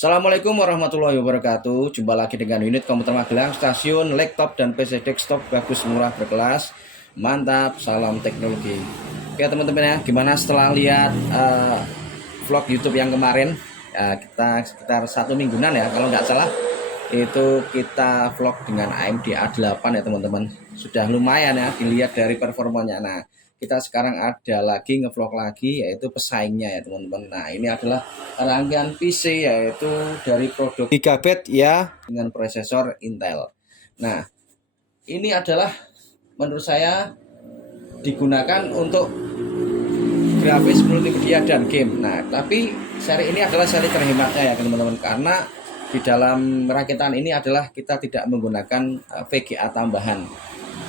Assalamualaikum warahmatullahi wabarakatuh. Jumpa lagi dengan unit komputer Magelang, stasiun, laptop, dan PC desktop bagus, murah, berkelas. Mantap, salam teknologi. Oke teman-teman ya, gimana setelah lihat vlog YouTube yang kemarin? Kita sekitar 1 mingguan ya, kalau nggak salah. Itu kita vlog dengan AMD A8 ya teman-teman. Sudah lumayan ya dilihat dari performanya. Nah, kita sekarang ada lagi ngevlog lagi yaitu pesaingnya ya teman-teman. Nah, ini adalah rangkaian PC yaitu dari produk Gigabit ya dengan prosesor Intel. Nah, ini adalah menurut saya digunakan untuk grafis multimedia dan game. Nah, tapi seri ini adalah seri terhematnya ya teman-teman, karena di dalam rakitan ini adalah kita tidak menggunakan VGA tambahan.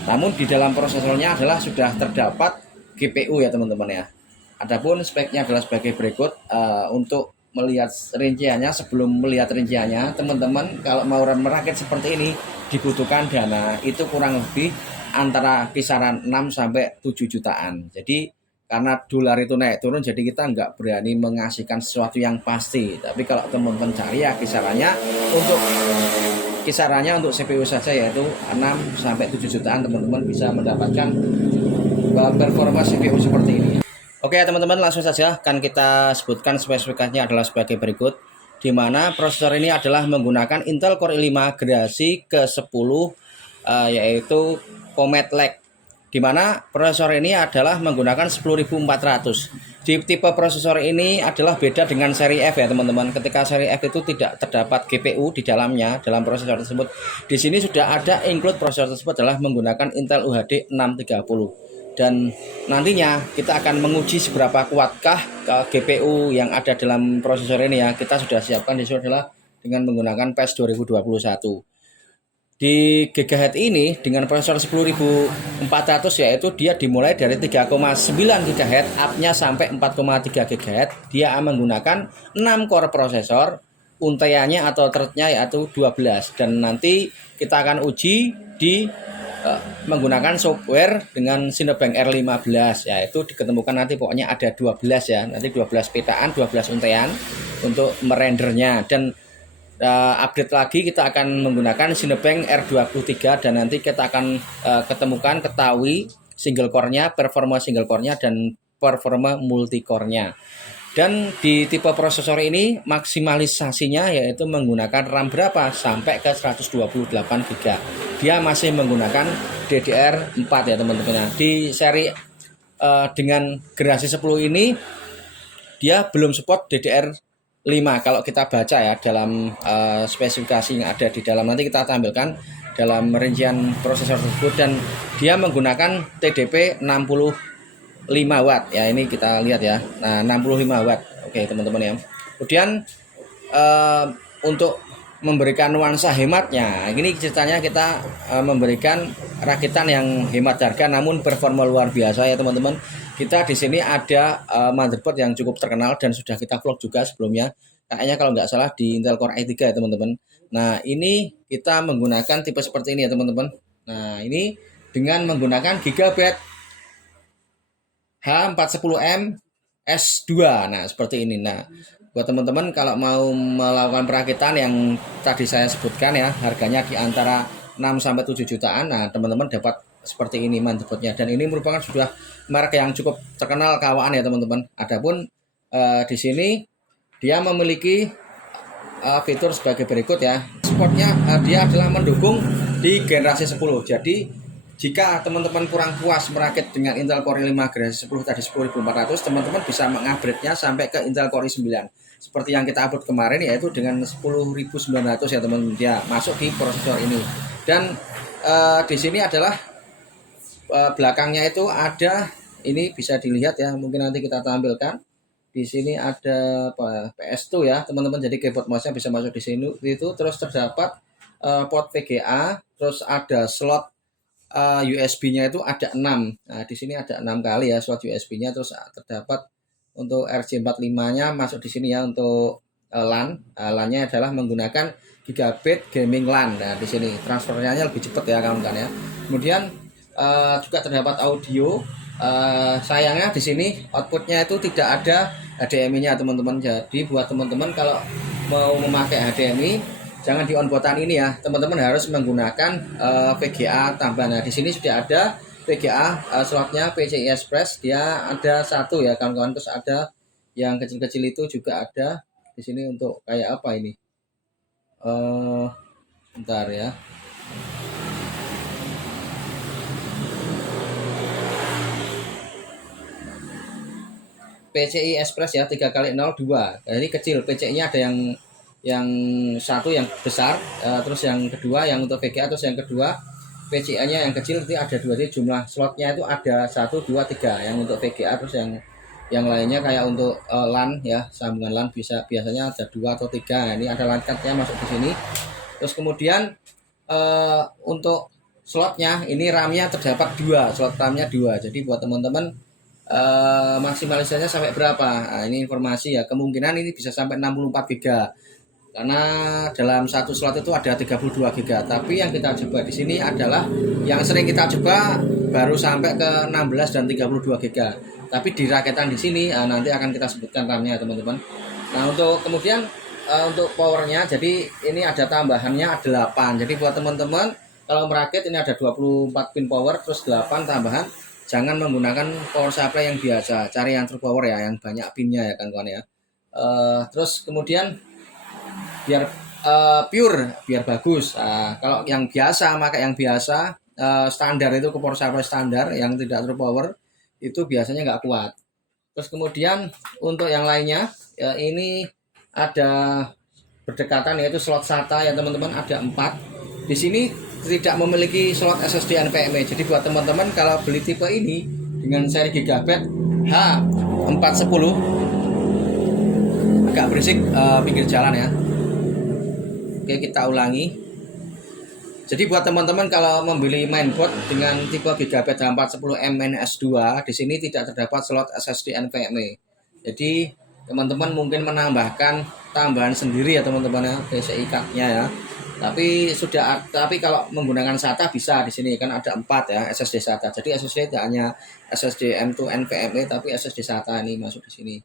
Namun di dalam prosesornya adalah sudah terdapat GPU ya teman-teman ya. Adapun speknya adalah sebagai berikut. Untuk melihat rinciannya, sebelum melihat rinciannya, teman-teman kalau mau merakit seperti ini dibutuhkan dana itu kurang lebih antara kisaran 6 sampai 7 jutaan. Jadi karena dolar itu naik turun, jadi kita nggak berani mengasihkan sesuatu yang pasti. Tapi kalau teman-teman cari ya kisarannya untuk CPU saja yaitu 6 sampai 7 jutaan, teman-teman bisa mendapatkan performa CPU seperti ini. Oke ya teman-teman, langsung saja kan kita sebutkan spesifikasinya adalah sebagai berikut, di mana prosesor ini adalah menggunakan Intel Core i5 generasi ke-10 yaitu Comet Lake, di mana prosesor ini adalah menggunakan 10400. Di tipe prosesor ini adalah beda dengan seri F ya teman-teman. Ketika seri F itu tidak terdapat GPU di dalamnya dalam prosesor tersebut. Di sini sudah ada include prosesor tersebut adalah menggunakan Intel UHD 630. Dan nantinya kita akan menguji seberapa kuatkah GPU yang ada dalam prosesor ini ya. Kita sudah siapkan di sini adalah dengan menggunakan PES 2021. Di GHz ini dengan prosesor 10400 yaitu dia dimulai dari 3,9 GHz up-nya sampai 4,3 GHz. Dia menggunakan 6 core prosesor, untaiannya atau thread-nya yaitu 12, dan nanti kita akan uji di menggunakan software dengan Cinebench R15 yaitu diketemukan nanti pokoknya ada 12 ya, nanti 12 petaan, 12 untaian untuk merendernya. Dan update lagi kita akan menggunakan Cinebench R23 dan nanti kita akan ketahui single core-nya, performa single core-nya dan performa multi core-nya. Dan di tipe prosesor ini maksimalisasinya yaitu menggunakan RAM berapa? Sampai ke 128 GB. Dia masih menggunakan DDR4 ya teman-teman. Di seri dengan generasi 10 ini dia belum support DDR5 kalau kita baca ya dalam spesifikasi yang ada di dalam, nanti kita tampilkan dalam rincian prosesor tersebut. Dan dia menggunakan TDP 65 watt ya, ini kita lihat ya. Nah, 65 watt. Oke teman-teman ya. Kemudian untuk memberikan nuansa hematnya, ini ceritanya kita memberikan rakitan yang hemat harga namun performa luar biasa ya teman-teman. Kita di sini ada motherboard yang cukup terkenal dan sudah kita vlog juga sebelumnya. Kayaknya kalau nggak salah di Intel Core i3 ya teman-teman. Nah, ini kita menggunakan tipe seperti ini ya teman-teman. Nah, ini dengan menggunakan Gigabit H410M S2. Nah, seperti ini. Nah, buat teman-teman kalau mau melakukan perakitan yang tadi saya sebutkan ya, harganya di antara 6 sampai 7 jutaan. Nah, teman-teman dapat seperti ini motherboardnya, dan ini merupakan sudah merek yang cukup terkenal kawan ya teman-teman. Adapun di sini dia memiliki fitur sebagai berikut ya. Supportnya dia adalah mendukung di generasi 10. Jadi jika teman-teman kurang puas merakit dengan Intel Core i5 generasi 10 tadi 10400, teman-teman bisa mengupgrade-nya sampai ke Intel Core i9 seperti yang kita upload kemarin, yaitu dengan 10900 ya teman-teman. Dia masuk di prosesor ini. Dan di sini adalah belakangnya itu ada, ini bisa dilihat ya, mungkin nanti kita tampilkan. Di sini ada PS2 ya teman-teman, jadi keyboard mouse-nya bisa masuk di sini itu. Terus terdapat port VGA, terus ada slot USB-nya itu ada 6. Nah, di sini ada 6 kali ya slot USB-nya. Terus terdapat untuk RJ45-nya masuk di sini ya untuk LAN. LAN-nya adalah menggunakan Gigabit Gaming LAN. Nah, di sini transfernya lebih cepat ya kawan-kawan ya. Kemudian juga terdapat audio. Sayangnya di sini outputnya itu tidak ada HDMI-nya teman-teman. Jadi buat teman-teman kalau mau memakai HDMI, jangan di on button ini ya, teman-teman harus menggunakan VGA tambahan. Nah, di sini sudah ada VGA slotnya PCI Express, dia ada satu ya kawan-kawan, terus ada yang kecil-kecil itu juga ada di sini untuk kayak apa ini? Bentar ya. PCI Express ya 3x02. Nah, ini kecil, PCI-nya ada yang satu yang besar, terus yang kedua yang untuk VGA, terus yang kedua PCI-nya yang kecil, itu ada dua. Jadi jumlah slotnya itu ada 1, 2, 3 yang untuk VGA, terus yang lainnya kayak untuk LAN ya, sambungan LAN biasanya ada 2 atau 3. Nah, ini ada LAN card-nya masuk di sini. Terus kemudian untuk slotnya ini RAM-nya terdapat 2, slot RAM-nya 2. Jadi buat teman-teman maksimalisasinya sampai berapa? Nah, ini informasi ya. Kemungkinan ini bisa sampai 64 GB. Karena dalam satu slot itu ada 32 GB. Tapi yang kita coba di sini adalah yang sering kita coba baru sampai ke 16 dan 32 GB. Tapi di raketan di sini nanti akan kita sebutkan RAM-nya teman-teman. Nah, untuk kemudian untuk powernya, jadi ini ada tambahannya 8. Jadi buat teman-teman kalau merakit ini ada 24 pin power terus 8 tambahan. Jangan menggunakan power supply yang biasa, cari yang true power ya, yang banyak pinnya ya kan kawan ya. Terus kemudian biar pure, biar bagus. Kalau yang biasa, maka yang biasa standar itu, ke power supply standar yang tidak true power itu biasanya nggak kuat. Terus kemudian untuk yang lainnya ya, ini ada berdekatan yaitu slot SATA ya teman-teman, ada 4. Di sini tidak memiliki slot SSD NVMe. Jadi buat teman-teman kalau beli tipe ini dengan seri Gigabyte H410, agak berisik pinggir jalan ya. Oke, kita ulangi. Jadi buat teman-teman kalau membeli mainboard dengan tipe Gigabyte H410 MNS2, di sini tidak terdapat slot SSD NVMe. Jadi teman-teman mungkin menambahkan tambahan sendiri ya teman-teman ya, PCI card-nya ya. Tapi kalau menggunakan SATA bisa, di sini kan ada 4 ya SSD SATA. Jadi SSD tidak hanya SSD M2 NVMe tapi SSD SATA ini masuk di sini.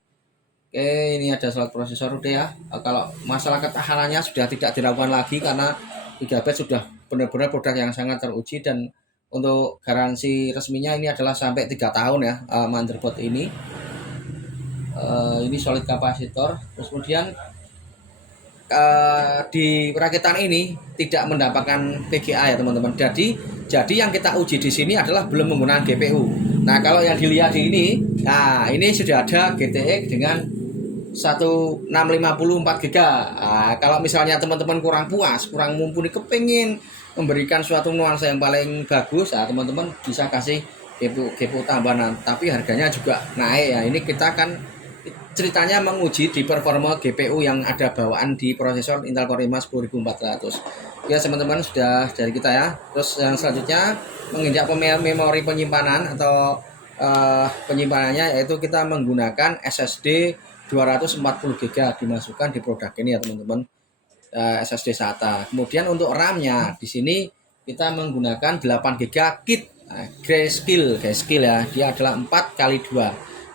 Oke, ini ada slot prosesor udah ya. Kalau masalah ketahanannya sudah tidak diragukan lagi karena Gigabyte sudah benar-benar produk yang sangat teruji, dan untuk garansi resminya ini adalah sampai 3 tahun ya motherboard ini. Ini solid kapasitor. Terus kemudian di rakitan ini tidak mendapatkan VGA ya teman-teman. Jadi yang kita uji di sini adalah belum menggunakan GPU. Nah, kalau yang dilihat di ini, nah ini sudah ada GTX dengan 1650 4 GB. Kalau misalnya teman-teman kurang puas, kurang mumpuni, kepingin memberikan suatu nuansa yang paling bagus, teman-teman bisa kasih GPU tambahan, tapi harganya juga naik ya. Ini kita kan ceritanya menguji di performa GPU yang ada bawaan di prosesor Intel Core i5 10400. Ya teman-teman, sudah dari kita ya. Terus yang selanjutnya menginjak memori penyimpanan atau penyimpanannya, yaitu kita menggunakan SSD 240 GB dimasukkan di produk ini ya teman-teman, SSD SATA. Kemudian untuk RAM-nya di sini kita menggunakan 8 GB kit Grayscale ya, dia adalah 4x2.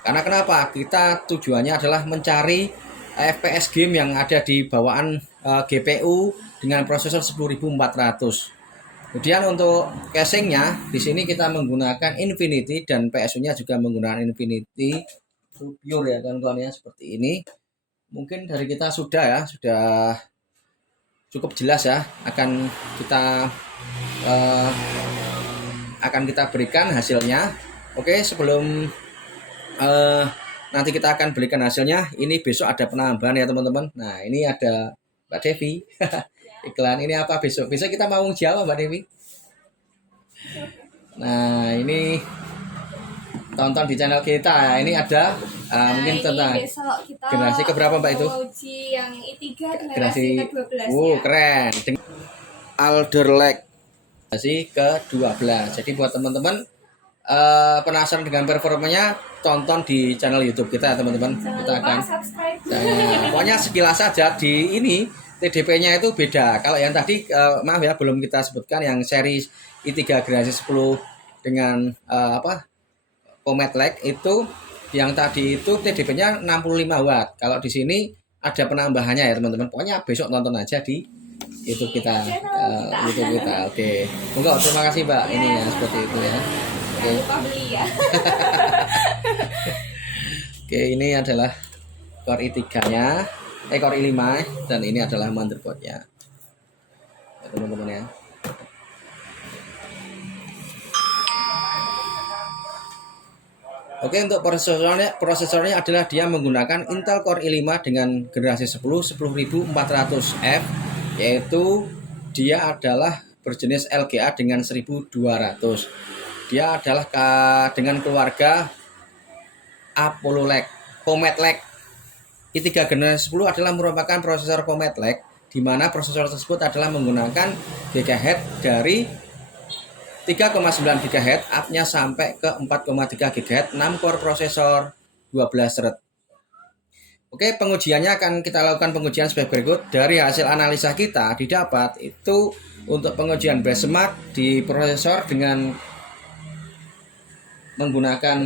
Karena kenapa? Kita tujuannya adalah mencari FPS game yang ada di bawaan GPU dengan prosesor 10400. Kemudian untuk casingnya di sini kita menggunakan Infinity dan PSU-nya juga menggunakan Infinity Pure ya kawan-kawan ya, seperti ini. Mungkin dari kita sudah cukup jelas ya, akan kita berikan hasilnya. Oke, sebelum nanti kita akan berikan hasilnya, ini besok ada penambahan ya teman-teman. Nah, ini ada Mbak Devi. Iklan ini apa besok kita mau uji apa Mbak Devi? Nah, ini tonton di channel kita. Ini ada mungkin tentang generasi keberapa Mbak itu? Uji yang i3 generasi ke-12 ya. Keren. Alder Lake generasi ke-12. Jadi buat teman-teman penasaran dengan performanya, tonton di channel YouTube kita teman-teman. Kita akan subscribe. Pokoknya sekilas saja di ini TDP-nya itu beda. Kalau yang tadi maaf ya, belum kita sebutkan yang seri i3 generasi 10 dengan Comet Lake itu, yang tadi itu TDP-nya 65 watt. Kalau di sini ada penambahannya ya teman-teman. Pokoknya besok nonton aja di YouTube kita. YouTube kita. Oke. Enggak, terima kasih Mbak. Ini ya seperti itu ya. Oke. Jangan lupa beli ya. Oke, ini adalah Core i3-nya, Core i5 dan ini adalah motherboard-nya. Ya, teman-teman ya. Oke, untuk prosesornya adalah dia menggunakan Intel Core i5 dengan generasi 10400F, yaitu dia adalah berjenis LGA dengan 1200. Dia adalah dengan keluarga Apollo Lake, Comet Lake. i3 generasi 10 adalah merupakan prosesor Comet Lake, di mana prosesor tersebut adalah menggunakan gigahertz dari 3,9 GHz, up-nya sampai ke 4,3 GHz, 6 core prosesor, 12 thread. Oke, pengujiannya akan kita lakukan pengujian sebagai berikut. Dari hasil analisa kita didapat itu untuk pengujian benchmark di prosesor dengan menggunakan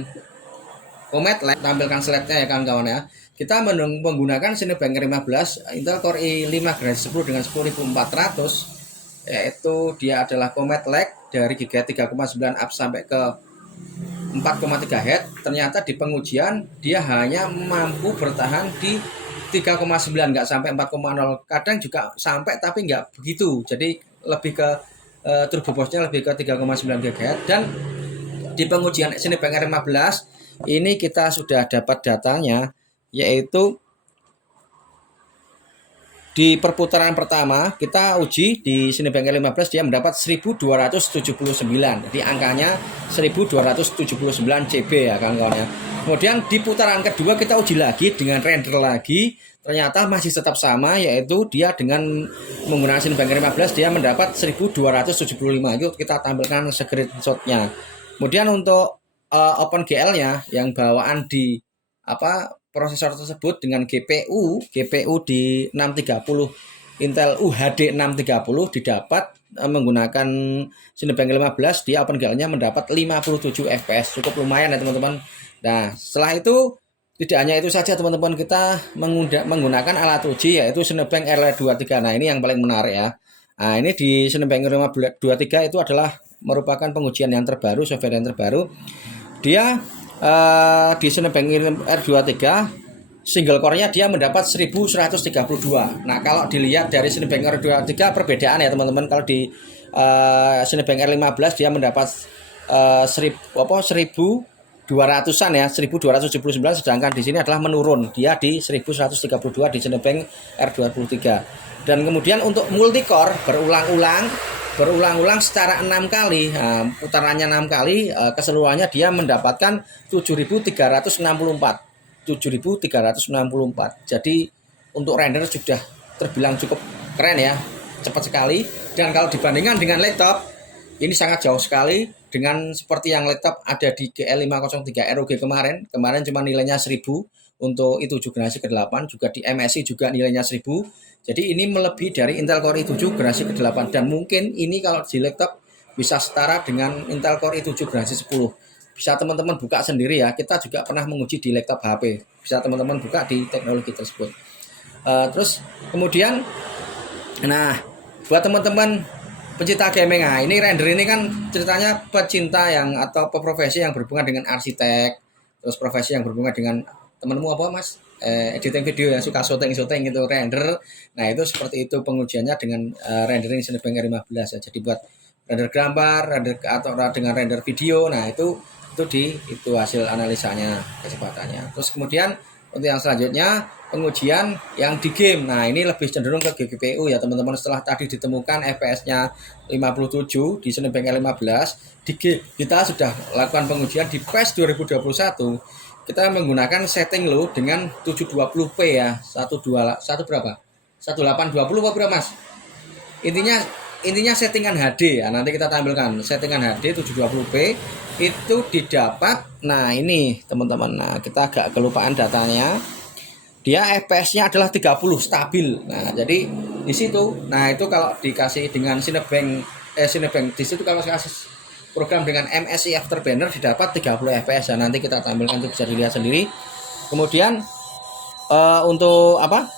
Comet Lake, tampilkan slide-nya ya kawan-kawan ya. Kita menggunakan Cinebench R15 Intel Core i5 generasi 10 dengan 10400, yaitu dia adalah Comet Lake dari gigahertz 3,9 up sampai ke 4,3 Hz. Ternyata di pengujian dia hanya mampu bertahan di 3,9, nggak sampai 4,0. Kadang juga sampai tapi nggak begitu. Jadi lebih ke turbo boost-nya lebih ke 3,9 GHz. Dan di pengujian Cinebench R15 ini kita sudah dapat datanya, yaitu di perputaran pertama kita uji di Cinebench R15 dia mendapat 1279. Jadi angkanya 1279 CB ya kawan-kawan ya. Kemudian di putaran kedua kita uji lagi dengan render lagi, ternyata masih tetap sama, yaitu dia dengan menggunakan Cinebench R15 dia mendapat 1275. Itu kita tampilkan screenshot-nya. Kemudian untuk OpenGL-nya yang bawaan di prosesor tersebut dengan GPU di 630 Intel UHD 630 didapat menggunakan Cinebench 15, dia OpenGL-nya mendapat 57 fps, cukup lumayan ya teman-teman. Nah, setelah itu tidak hanya itu saja teman-teman, kita menggunakan alat uji yaitu Cinebench R23. Nah, ini yang paling menarik ya. Nah, ini di Cinebench R23 itu adalah merupakan pengujian yang terbaru, software yang terbaru. Dia di Cinebench R23 single core-nya dia mendapat 1132. Nah, kalau dilihat dari Cinebench R23 perbedaan ya teman-teman. Kalau di Cinebench R15 dia mendapat 1200-an ya, 1279, sedangkan di sini adalah menurun. Dia di 1132 di Cinebench R23. Dan kemudian untuk multicore berulang-ulang secara 6 kali, putarannya 6 kali, keseluruhannya dia mendapatkan 7364. Jadi untuk render sudah terbilang cukup keren ya, cepat sekali. Dan kalau dibandingkan dengan laptop, ini sangat jauh sekali dengan seperti yang laptop ada di GL503 ROG kemarin cuma nilainya 1000 untuk i7 generasi ke-8, juga di MSI juga nilainya 1000. Jadi ini melebihi dari Intel Core i7 generasi ke-8, dan mungkin ini kalau di laptop bisa setara dengan Intel Core i7 generasi 10. Bisa teman-teman buka sendiri ya. Kita juga pernah menguji di laptop HP. Bisa teman-teman buka di teknologi tersebut. Terus kemudian, nah buat teman-teman pencinta gaming, nah ini render ini kan ceritanya pecinta yang atau profesi yang berhubungan dengan arsitek, terus profesi yang berhubungan dengan temanmu apa mas? Editing video yang suka syuting itu render. Nah itu seperti itu pengujiannya dengan rendering Cinebench R15 ya. Jadi buat render gambar, atau dengan render video, nah itu hasil analisanya, kecepatannya. Terus kemudian untuk yang selanjutnya pengujian yang di game. Nah ini lebih cenderung ke GPU ya teman-teman. Setelah tadi ditemukan FPS-nya 57 di Cinebench R15, di game kita sudah lakukan pengujian di PES 2021. Kita menggunakan setting low dengan 720p ya, 1820 apa berapa mas? Intinya settingan HD ya, nanti kita tampilkan settingan HD 720p itu didapat. Nah ini teman-teman, nah kita agak kelupaan datanya. Dia FPS-nya adalah 30 stabil. Nah jadi di situ, nah itu kalau dikasih dengan Cinebench di situ kalau kasih program dengan MSI Afterburner didapat 30 fps ya, nanti kita tampilkan itu bisa dilihat sendiri. Kemudian untuk apa?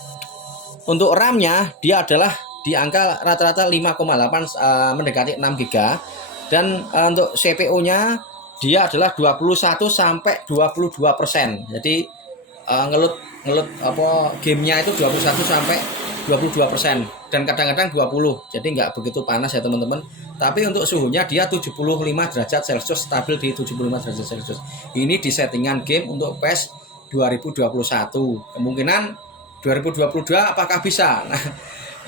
Untuk RAM-nya dia adalah di angka rata-rata 5,8 mendekati 6 GB dan untuk CPU-nya dia adalah 21 sampai 22%. Jadi ngelut apa gamenya itu 21 sampai 22% dan kadang-kadang 20. Jadi nggak begitu panas ya teman-teman. Tapi untuk suhunya dia 75 derajat Celcius, stabil di 75 derajat Celcius. Ini di settingan game untuk PES 2021. Kemungkinan 2022 apakah bisa? Nah,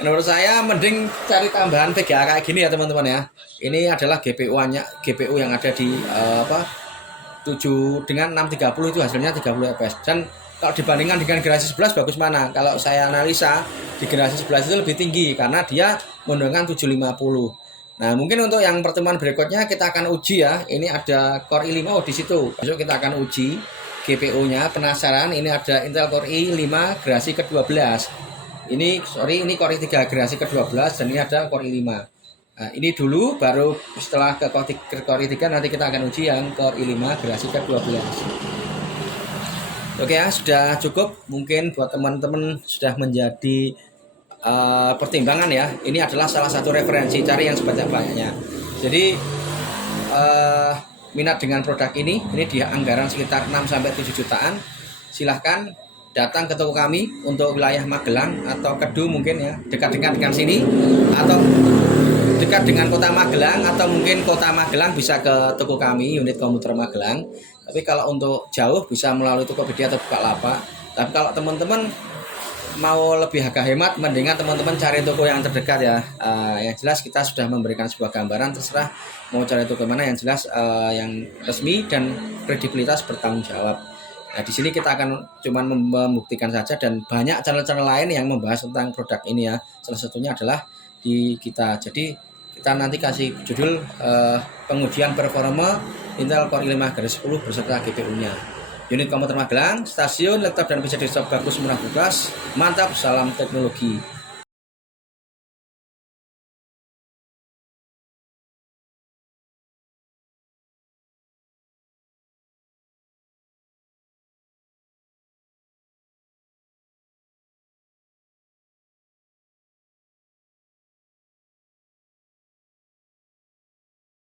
menurut saya mending cari tambahan VGA kayak gini ya teman-teman ya. Ini adalah GPU yang ada di 7 dengan 630 itu hasilnya 30 fps. Dan kalau dibandingkan dengan generasi 11 bagus mana? Kalau saya analisa di generasi 11 itu lebih tinggi karena dia menggunakan 750. Nah, mungkin untuk yang pertemuan berikutnya kita akan uji ya. Ini ada Core i5 di situ. Besok kita akan uji GPU-nya. Penasaran? Ini ada Intel Core i5 generasi ke-12. Ini Core i3 generasi ke-12 dan ini ada Core i5. Nah, ini dulu baru setelah ke Core i3 nanti kita akan uji yang Core i5 generasi ke-12. Oke ya, sudah cukup. Mungkin buat teman-teman sudah menjadi pertimbangan ya. Ini adalah salah satu referensi, cari yang sebanyak-banyaknya. Jadi minat dengan produk ini di anggaran sekitar 6-7 jutaan. Silahkan datang ke toko kami untuk wilayah Magelang atau Kedu mungkin ya, dekat-dekat dengan sini, atau dekat dengan kota Magelang, atau mungkin kota Magelang bisa ke toko kami unit komputer Magelang. Tapi kalau untuk jauh bisa melalui Tokopedia atau Bukalapak. Tapi kalau teman-teman mau lebih agak hemat, mendingan teman-teman cari toko yang terdekat ya. Yang jelas kita sudah memberikan sebuah gambaran, terserah mau cari toko mana yang jelas yang resmi dan kredibilitas bertanggung jawab. Nah, di sini kita akan cuman membuktikan saja, dan banyak channel-channel lain yang membahas tentang produk ini ya. Salah satunya adalah di kita. Jadi kita nanti kasih judul pengujian performa Intel Core i5 garis 10 beserta GPU-nya. Unit komputer Magelang, stasiun, laptop dan PC desktop bagus, murah, bebas, mantap, salam teknologi.